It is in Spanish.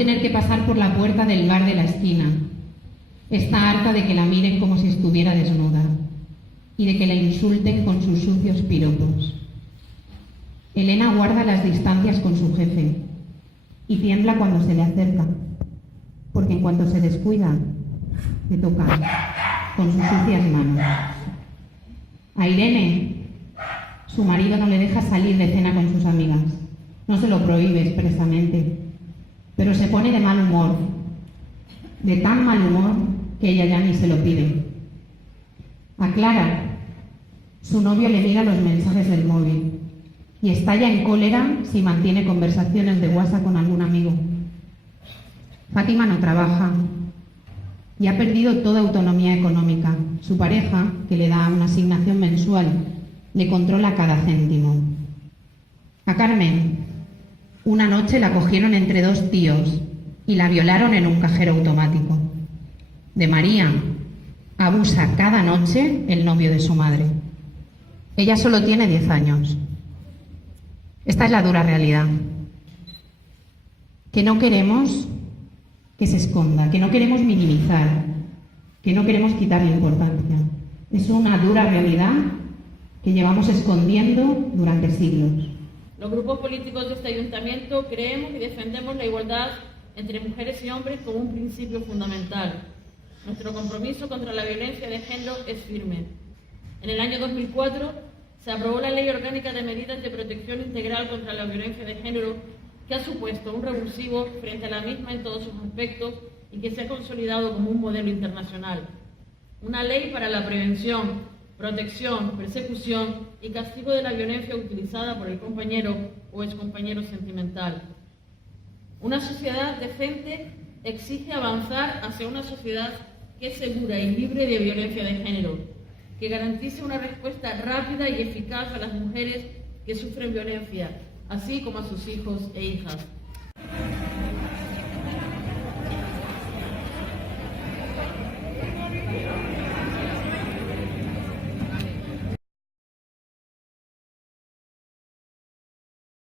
tener que pasar por la puerta del bar de la esquina. Está harta de que la miren como si estuviera desnuda y de que la insulten con sus sucios piropos. Elena guarda las distancias con su jefe y tiembla cuando se le acerca, porque en cuanto se descuida, le toca con sus sucias manos. A Irene, su marido no le deja salir de cena con sus amigas. No se lo prohíbe expresamente, pero se pone de mal humor, de tan mal humor que ella ya ni se lo pide. A Clara, su novio le mira los mensajes del móvil y estalla en cólera si mantiene conversaciones de WhatsApp con algún amigo. Fátima no trabaja y ha perdido toda autonomía económica. Su pareja, que le da una asignación mensual, le controla cada céntimo. A Carmen, una noche la cogieron entre dos tíos y la violaron en un cajero automático. De María abusa cada noche el novio de su madre. Ella solo tiene 10 años. Esta es la dura realidad. Que no queremos que se esconda, que no queremos minimizar, que no queremos quitarle importancia. Es una dura realidad que llevamos escondiendo durante siglos. Los grupos políticos de este ayuntamiento creemos y defendemos la igualdad entre mujeres y hombres como un principio fundamental. Nuestro compromiso contra la violencia de género es firme. En el año 2004 se aprobó la Ley Orgánica de Medidas de Protección Integral contra la Violencia de Género, que ha supuesto un revulsivo frente a la misma en todos sus aspectos y que se ha consolidado como un modelo internacional. Una ley para la prevención, protección, persecución y castigo de la violencia utilizada por el compañero o excompañero sentimental. Una sociedad decente exige avanzar hacia una sociedad que es segura y libre de violencia de género, que garantice una respuesta rápida y eficaz a las mujeres que sufren violencia, así como a sus hijos e hijas.